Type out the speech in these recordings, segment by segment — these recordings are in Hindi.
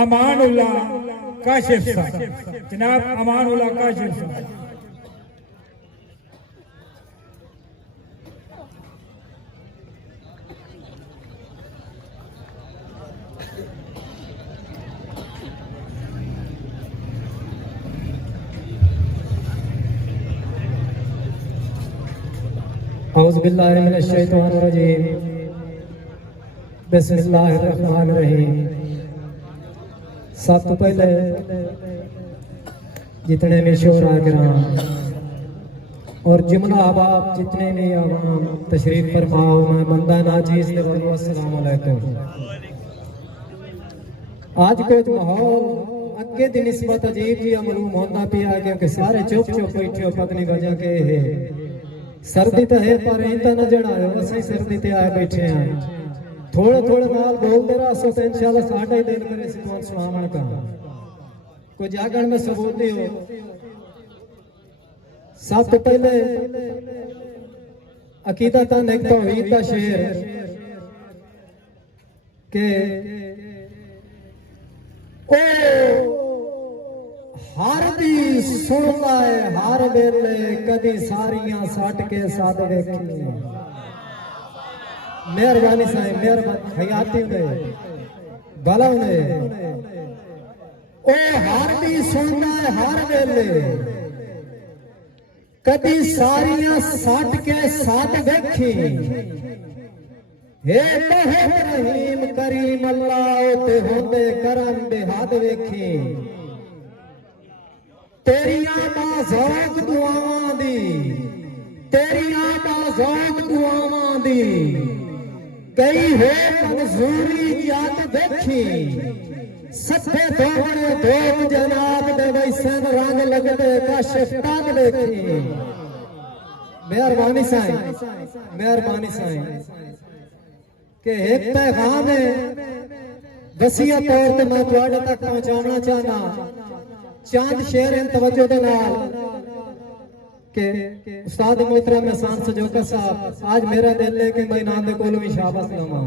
अमानुल्लाह काशिफ साहब, जनाब अमानुल्लाह काशिफ साहब। औज़ुबिल्लाहि मिनश्शैतानिर्रजीम, बिस्मिल्लाहिर्रहमानिर्रहीम। सब तो पहले जितने भी शोरा किराम और जुमला अहबाब जितने भी आवाम तशरीफ फरमाओ, मैं बंदा नाचीज़ ने बोलो अस्सलाम वालेकुम। आज कुछ माहौल अगे की निस्बत अजीब जी मालूम होता पिया, क्योंकि सारे चुप चुप बैठे पत्नी वजह के है सर्दी तो है पर इंता न जनाओ, असं सर्दी ते आए बैठे हैं। थोड़े थोड़े नाल बोलते रहो तो इंशाल्लाह साडा ही दिल करे सी कौन सुनावन का कोई जागण में सबूत हो। सब तो पहले अकीदतन एक तौहीद का शेर के ओ हर दी सुनदा है हर वेले, कदी सारियां सट के साथ वेखी। मेहरबानी साईं, मेहरबानी हयाती ने भला ने ओ हर दी सुनदा है हर वेले, कदी सारियां सट के साथ वेखी। हे बहुत रहीम करीम अल्लाह ते होंदे करम बेहद वेखी। तेरियां बाज़ौक दुआवां दी, तेरियां बाज़ौक दुआवां दी कई हो मंजूरी याद देखी। सत्ते दोगणे दो जनाब दे वैसन रंग लगदे काशिफ ताब देखी। मेहरबानी साईं, मेहरबानी साईं के एक पैगाम है वसीयत तौर ते मैं तुहाडे तक पहुंचाना चाहना। चांद शेर इन तवज्जो दे नाल के उस्ताद मोहतरम एहसान सजोका साहब, आज मेरा दिल है कि मैं इनाम दे कोल भी शाबाश लवां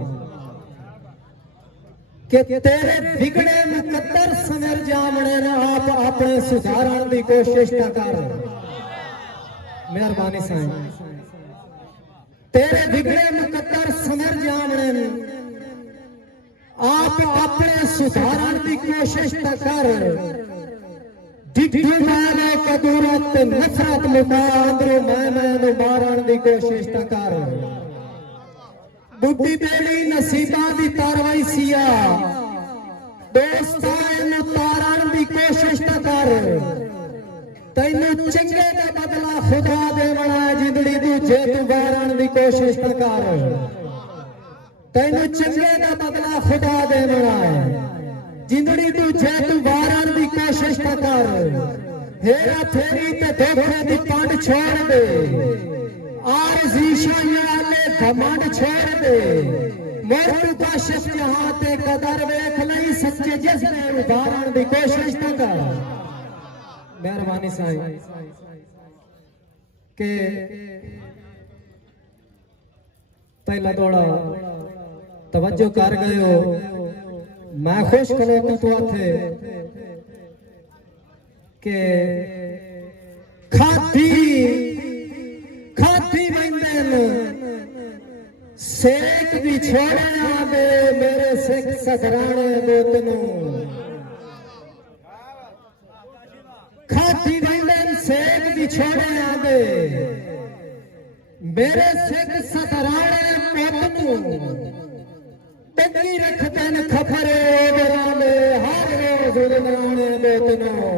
कि तेरे बिगड़े मुकद्दर समर जामने ना आप अपने सुधारण दी कोशिश ना कर। मेहरबानी साईं, तेरे बिगड़े मुकद्दर समर जामने आप अपने सुधारण की कोशिश न कर। डिड्डू मैंने कदूरत नफरत मुका अंदरों मैंने मारन की कोशिश न कर। बुढ़ी बेड़ी नसीबा की तारवाई सिया दोस्ता तारन की कोशिश न कर। तैनू चंगे का बदला खुदा देवना जिंदड़ी दूजे तू वारण की कोशिश न कर। तैनू चंगे का बदला खुदा देवना जिंदड़ी दूजे तू वारण की कोशिश न कर। हेरा फेरी ते धोखे दी पंड छोड़ दे, आरज़ी शायां वाले घमंड छोड़ दे। मोर काशिफ जहां ते कदर वेख लई, सच्चे जज्बे उभारण की कोशिश न कर। मेहरबानी साईं के पहला दौड़ा तवज्जो कर गए हो। मैं खुश करो तो थे के खाती खाती बंदे सेक भी छोड़ना दे मेरे सिख सदराने बोतनू। खाती बंदे सेक भी छोड़ना दे मेरे सिख सदराने बोतनू। टंगी रखते न खफरे ओबराने हर रोज उड़ाने बोतनो।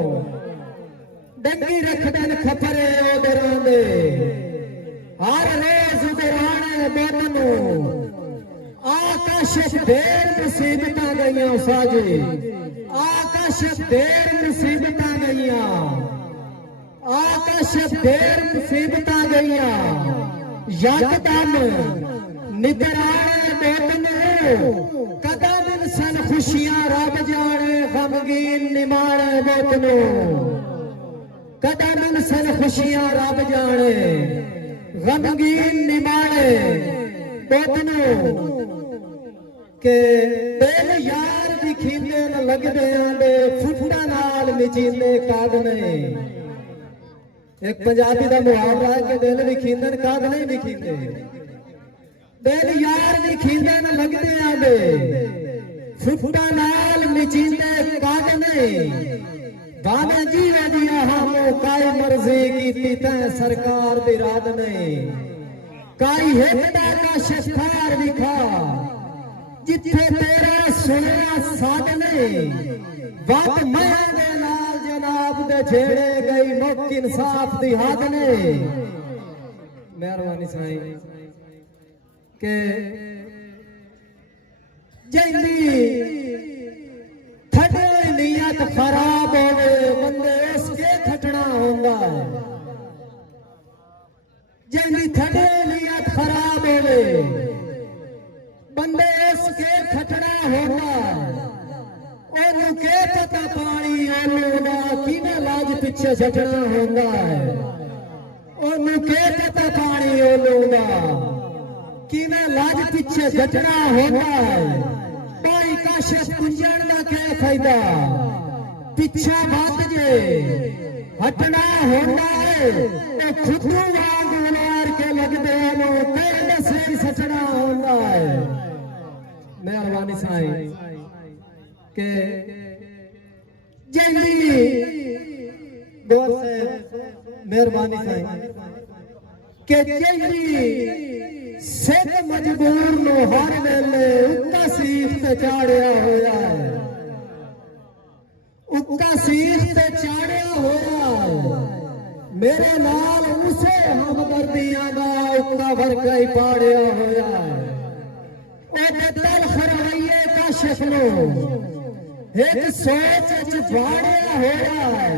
डंगी रखते न खफरे ओबराने हर रोज उड़ाने बोतनो। आकाश देर मुसीबतां गईयां साजी, आकाश देर मुसीबतां गईयां, आकाश देर मुसीबतां गईयां। यकदम निगराने बोतनो कदम इंसान खुशियां रब जाने गमगीन निमाणे बोतनो। कदम इंसान खुशियां रब जाने गमगीन निमाणे बोतनो। के दिल यार विखींदे न लगदे आंदे फुट्टा नाल मिचींदे काद ने एक पंजाबी दा मुहावरा है कि दिल विखींदे न काद नहीं विखींदे दिल यार विखींदे न लगदे आंदे फुट्टा नाल मिचींदे काद ने बाने जीवे दिया हमो काई मर्जी कीती तैं सरकार दी रात ने काई हेकड़ा का शस्तार विखा जिथे तेरा सुनिया साध ने बात माया दे नाल जनाब दे छेड़े गई मुक इंसाफ दी हाथ ने मेहरबानी साईं के जैंदी थड़े नियत खराब होवे बंदे उसके खटना होंदा है जैंदी थड़े नियत खराब होवे बंदे उसके खटना होगा ओनू के पता पानी ओनू दा किने लाज पीछे छटना होगा ओनू के पता पानी ओनू दा किने लाज पीछे छटना होगा पाई काशे पुंजण दा के फायदा पीछे बात जे हटना होगा है ओ खुद वांग उलार के लगदे नो कहने से सचना होगा है मेहरबानी साईं के जल्दी गौर से मेहरबानी साईं के जल्दी सिख मजबूर नो हर वेले उक्का सीख ते चाड़िया होया है उक्का सीख ते चाड़िया होया है मेरे नाल उसे हमदर्दियां दा उक्का वर्का ही पाड़िया होया है ओ दिल खरवैये का शक्लो एक सोच च बाड़िया होया है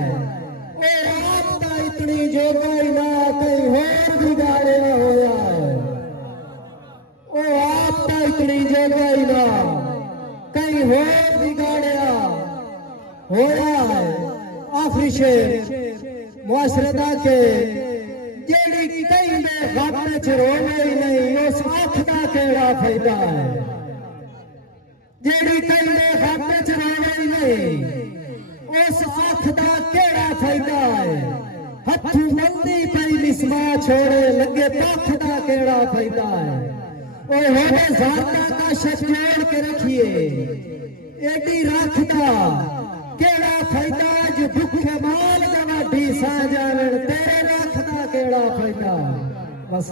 ओ आप दा इतनी जोगा ही ना कहीं होर बिगाड़िया होया है ओ आप दा इतनी जोगा ही ना कहीं होर बिगाड़िया होया है आखिरी शेर मुआशरता के जेड़ी कहीं दे घाटे च रोवे ही नहीं उस आँख दा केड़ा फायदा है जेड़ी कहीं दे घाटे च रोवे ही नहीं उस आँख दा केड़ा फायदा है हथू मंदी पई निस्मा छोड़े लगे पख दा केड़ा फायदा है ओ होवे जाता का शक जोड़ के रखिए एडी रखदा केड़ा फायदा जो भुखे माल दा वाडी सा जावण तेरे रखदा केड़ा फायदा बस